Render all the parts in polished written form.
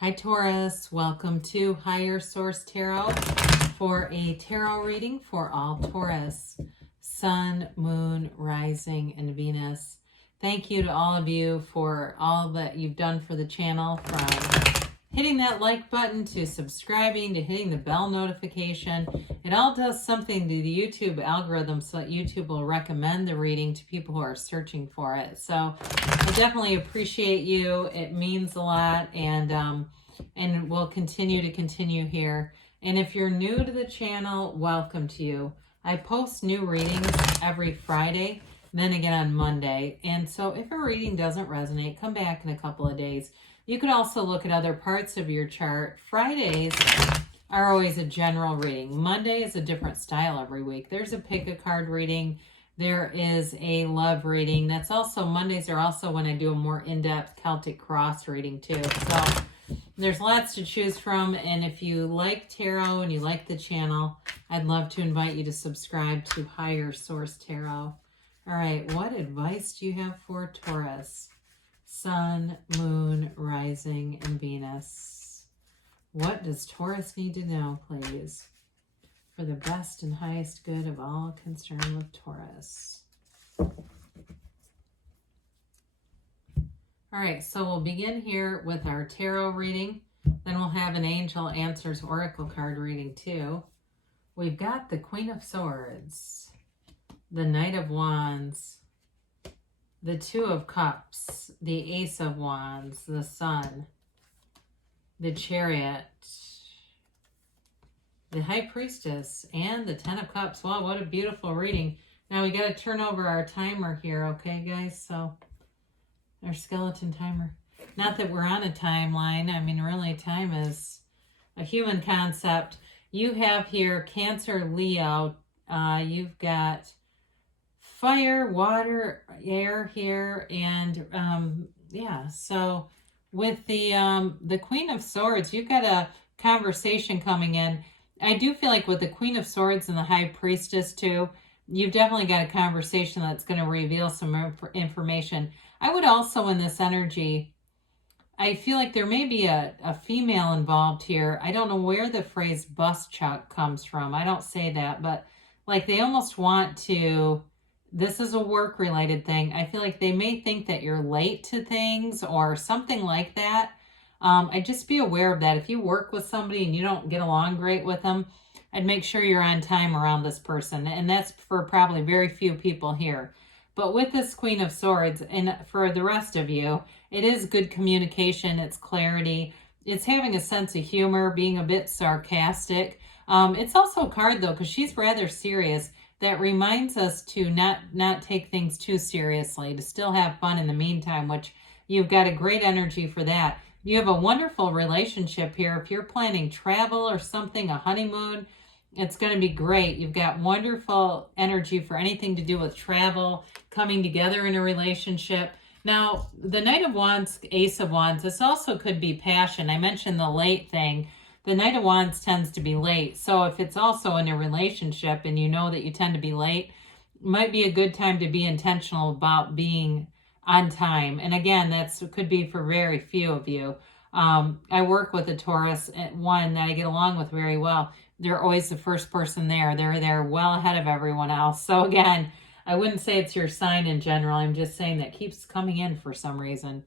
Hi Taurus, welcome to Higher Source Tarot for a tarot reading for all Taurus, Sun, Moon, Rising, and Venus. Thank you to all of you for all that you've done for the channel, from hitting that like button to subscribing to hitting the bell notification. It all does something to the YouTube algorithm so that YouTube will recommend the reading to people who are searching for it. So I definitely appreciate you. It means a lot, and we'll continue here. And if you're new to the channel, welcome to you. I post new readings every Friday, then again on Monday. And so if a reading doesn't resonate, come back in a couple of days. You could also look at other parts of your chart. Fridays are always a general reading. Monday is a different style every week. There's a pick a card reading. There is a love reading. That's also, Mondays are also when I do a more in-depth Celtic cross reading too. So there's lots to choose from. And if you like tarot and you like the channel, I'd love to invite you to subscribe to Higher Source Tarot. All right, what advice do you have for Taurus? Sun, Moon, Rising, and Venus. What does Taurus need to know, please, for the best and highest good of all concerned with Taurus? All right, so we'll begin here with our tarot reading. Then we'll have an Angel Answers Oracle card reading too. We've got the Queen of Swords, the Knight of Wands, the Two of Cups, the Ace of Wands, the Sun, the Chariot, the High Priestess, and the Ten of Cups. Wow, what a beautiful reading. Now we got to turn over our timer here, okay, guys? So our skeleton timer. Not that we're on a timeline. I mean, really, time is a human concept. You have here Cancer, Leo. You've got fire, water, air here, and yeah. So with the Queen of Swords, you've got a conversation coming in. I do feel like with the Queen of Swords and the High Priestess too, you've definitely got a conversation that's going to reveal some information. I would also, in this energy, I feel like there may be a female involved here. I don't know where the phrase bus chuck comes from. I don't say that, but like they almost want to, this is a work-related thing. I feel like they may think that you're late to things or something like that. I'd just be aware of that. If you work with somebody and you don't get along great with them, I'd make sure you're on time around this person. And that's for probably very few people here. But with this Queen of Swords, and for the rest of you, it is good communication, it's clarity, it's having a sense of humor, being a bit sarcastic. It's also a card, though, because she's rather serious, that reminds us to not take things too seriously, to still have fun in the meantime, which you've got a great energy for that. You have a wonderful relationship here. If you're planning travel or something, a honeymoon, it's going to be great. You've got wonderful energy for anything to do with travel, coming together in a relationship. Now, the Knight of Wands, Ace of Wands, this also could be passion. I mentioned the late thing. The Knight of Wands tends to be late. So if it's also in a relationship and you know that you tend to be late, it might be a good time to be intentional about being on time. And again, that could be for very few of you. I work with a Taurus, one that I get along with very well. They're always the first person there. They're there well ahead of everyone else. So again, I wouldn't say it's your sign in general. I'm just saying that keeps coming in for some reason.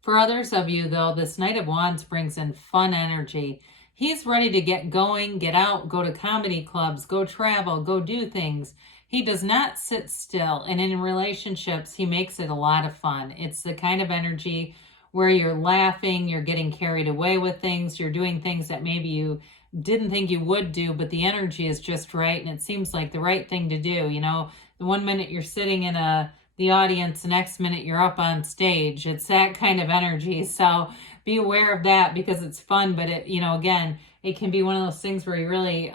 For others of you, though, this Knight of Wands brings in fun energy. He's ready to get going, get out, go to comedy clubs, go travel, go do things. He does not sit still. And in relationships, he makes it a lot of fun. It's the kind of energy where you're laughing, you're getting carried away with things, you're doing things that maybe you didn't think you would do, but the energy is just right, and it seems like the right thing to do. You know, the one minute you're sitting in the audience, the next minute you're up on stage. It's that kind of energy. So be aware of that because it's fun, but it, you know, again, it can be one of those things where you really,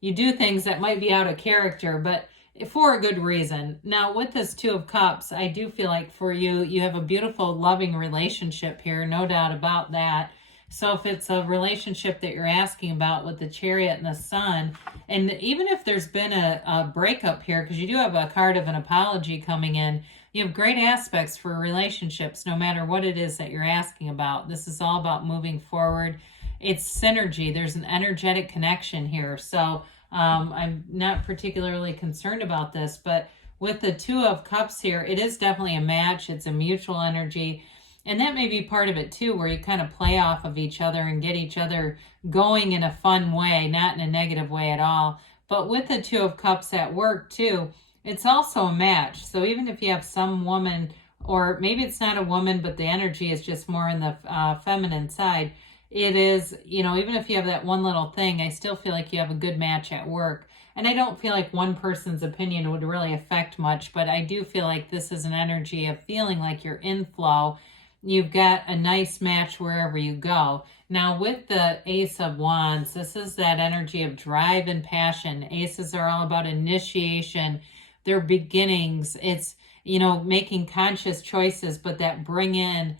you do things that might be out of character, but for a good reason. Now, with this Two of Cups, I do feel like for you, you have a beautiful, loving relationship here, no doubt about that. So if it's a relationship that you're asking about with the Chariot and the Sun, and even if there's been a breakup here, because you do have a card of an apology coming in, You have great aspects for relationships, no matter what it is that you're asking about. This is all about moving forward. It's synergy. There's an energetic connection here. So I'm not particularly concerned about this, but with the Two of Cups here, it is definitely a match. It's a mutual energy. And that may be part of it too, where you kind of play off of each other and get each other going in a fun way, not in a negative way at all. But with the Two of Cups at work too, it's also a match. So even if you have some woman, or maybe it's not a woman, but the energy is just more in the feminine side, it is, you know, even if you have that one little thing, I still feel like you have a good match at work. And I don't feel like one person's opinion would really affect much, but I do feel like this is an energy of feeling like you're in flow. You've got a nice match wherever you go. Now with the Ace of Wands, this is that energy of drive and passion. Aces are all about initiation, their beginnings. It's, you know, making conscious choices, but that bring in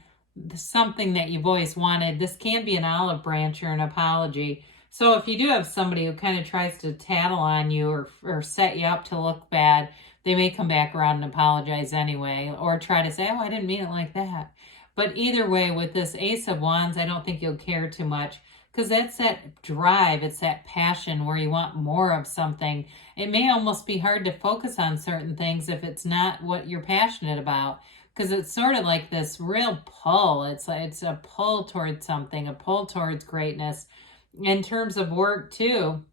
something that you've always wanted. This can be an olive branch or an apology. So if you do have somebody who kind of tries to tattle on you or set you up to look bad, they may come back around and apologize anyway, or try to say, oh, I didn't mean it like that. But either way, with this Ace of Wands, I don't think you'll care too much, because that's that drive, it's that passion where you want more of something. It may almost be hard to focus on certain things if it's not what you're passionate about, because it's sort of like this real pull. It's a pull towards something, a pull towards greatness. In terms of work too,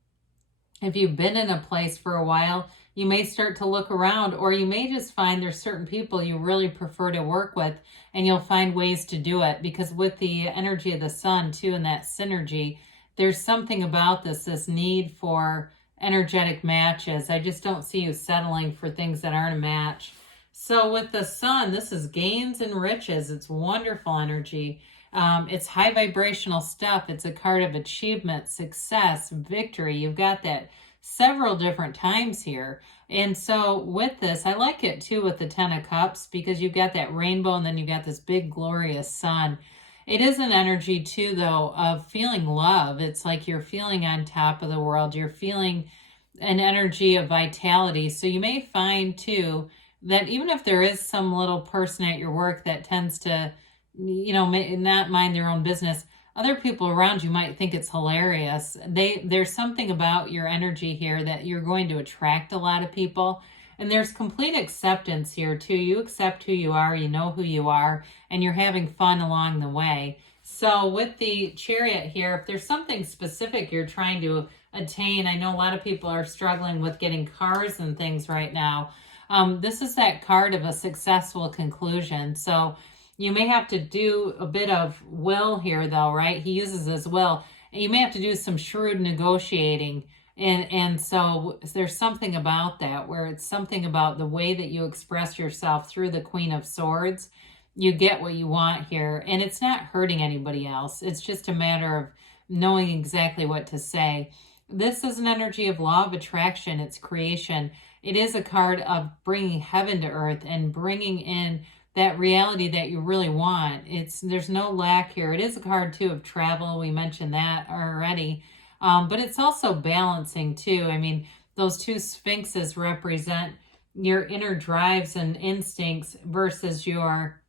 if you've been in a place for a while, you may start to look around, or you may just find there's certain people you really prefer to work with, and you'll find ways to do it, because with the energy of the sun too and that synergy, there's something about this need for energetic matches. I just don't see you settling for things that aren't a match. So with the sun, this is gains and riches. It's wonderful energy. It's high vibrational stuff. It's a card of achievement, success, victory. You've got that several different times here. And so with this, I like it too with the Ten of Cups, because you've got that rainbow and then you've got this big glorious sun. It is an energy too, though, of feeling love. It's like you're feeling on top of the world. You're feeling an energy of vitality. So you may find too that even if there is some little person at your work that tends to, you know, not mind their own business, other people around you might think it's hilarious. There's something about your energy here that you're going to attract a lot of people. And there's complete acceptance here too. You accept who you are, you know who you are, and you're having fun along the way. So with the Chariot here, if there's something specific you're trying to attain, I know a lot of people are struggling with getting cars and things right now. This is that card of a successful conclusion. So you may have to do a bit of will here, though, right? He uses his will. And you may have to do some shrewd negotiating. And so there's something about that, where it's something about the way that you express yourself through the Queen of Swords. You get what you want here. And it's not hurting anybody else. It's just a matter of knowing exactly what to say. This is an energy of law of attraction. It's creation. It is a card of bringing heaven to earth and bringing in that reality that you really want. There's no lack here. It is a card too of travel. We mentioned that already. But it's also balancing too. I mean, those two sphinxes represent your inner drives and instincts versus your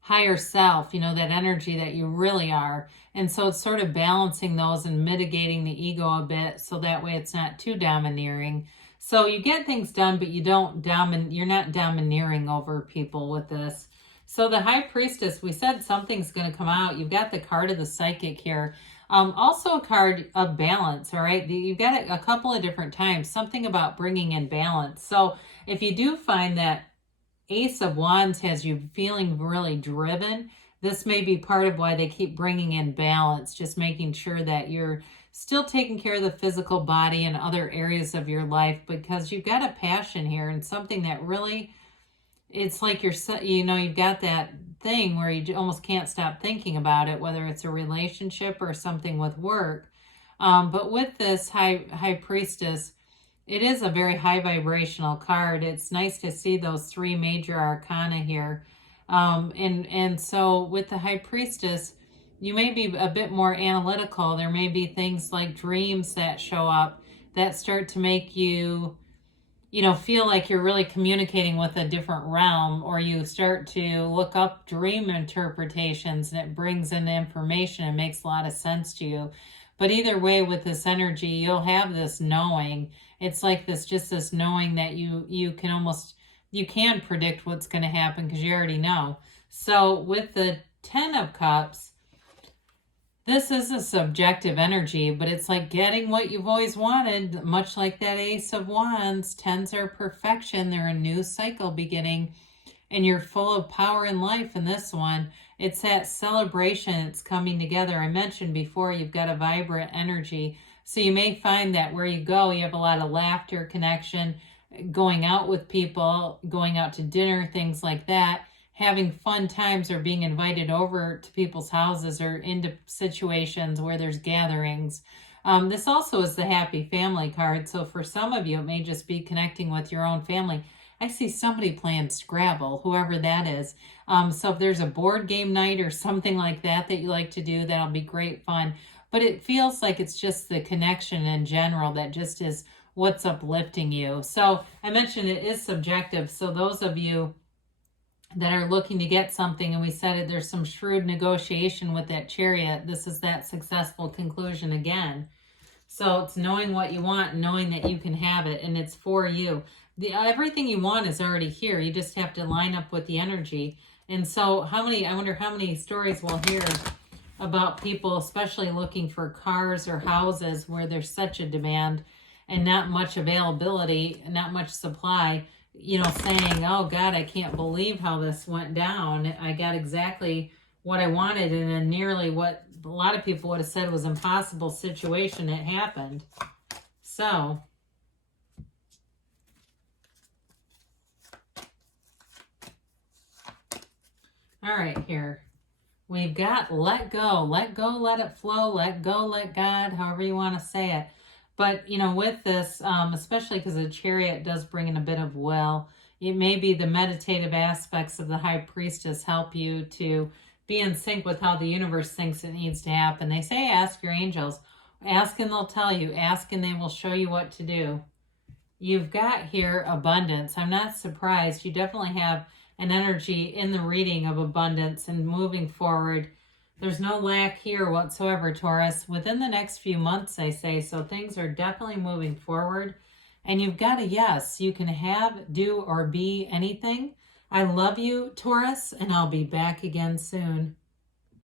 higher self, you know, that energy that you really are. And so it's sort of balancing those and mitigating the ego a bit, so that way it's not too domineering. So you get things done, but you're not domineering over people with this. So the High Priestess, we said something's going to come out. You've got the card of the Psychic here. Also a card of balance, all right? You've got it a couple of different times, something about bringing in balance. So if you do find that Ace of Wands has you feeling really driven, this may be part of why they keep bringing in balance, just making sure that you're still taking care of the physical body and other areas of your life, because you've got a passion here and something that really, it's like you've got that thing where you almost can't stop thinking about it, whether it's a relationship or something with work. But with this High Priestess, it is a very high vibrational card. It's nice to see those three major arcana here. And so with the High Priestess, you may be a bit more analytical. There may be things like dreams that show up that start to make you you know, feel like you're really communicating with a different realm, or you start to look up dream interpretations and it brings in information and makes a lot of sense to you. But either way, with this energy, you'll have this knowing. It's like this, just this knowing that you can almost, you can predict what's going to happen because you already know. So with the 10 of Cups, this is a subjective energy, but it's like getting what you've always wanted, much like that Ace of Wands. 10s are perfection. They're a new cycle beginning, and you're full of power in life in this one. It's that celebration. It's coming together. I mentioned before, you've got a vibrant energy. So you may find that where you go, you have a lot of laughter, connection, going out with people, going out to dinner, things like that, having fun times, or being invited over to people's houses or into situations where there's gatherings. This also is the happy family card. So for some of you, it may just be connecting with your own family. I see somebody playing Scrabble, whoever that is. So if there's a board game night or something like that that you like to do, that'll be great fun. But it feels like it's just the connection in general that just is what's uplifting you. So I mentioned it is subjective. So those of you that are looking to get something, and we said it, there's some shrewd negotiation with that Chariot. This is that successful conclusion again. So it's knowing what you want, knowing that you can have it, and it's for you. Everything you want is already here. You just have to line up with the energy. And so I wonder how many stories we'll hear about people, especially looking for cars or houses where there's such a demand and not much availability, not much supply, you know, saying, oh God, I can't believe how this went down. I got exactly what I wanted, and then nearly what a lot of people would have said was impossible situation, it happened. So all right, here we've got let go, let it flow, let go, let God, however you want to say it. But, you know, with this, especially because the Chariot does bring in a bit of will, it may be the meditative aspects of the High Priestess help you to be in sync with how the universe thinks it needs to happen. They say ask your angels. Ask and they'll tell you. Ask and they will show you what to do. You've got here abundance. I'm not surprised. You definitely have an energy in the reading of abundance and moving forward. There's no lack here whatsoever, Taurus, within the next few months, I say. So things are definitely moving forward. And you've got a yes. You can have, do, or be anything. I love you, Taurus, and I'll be back again soon.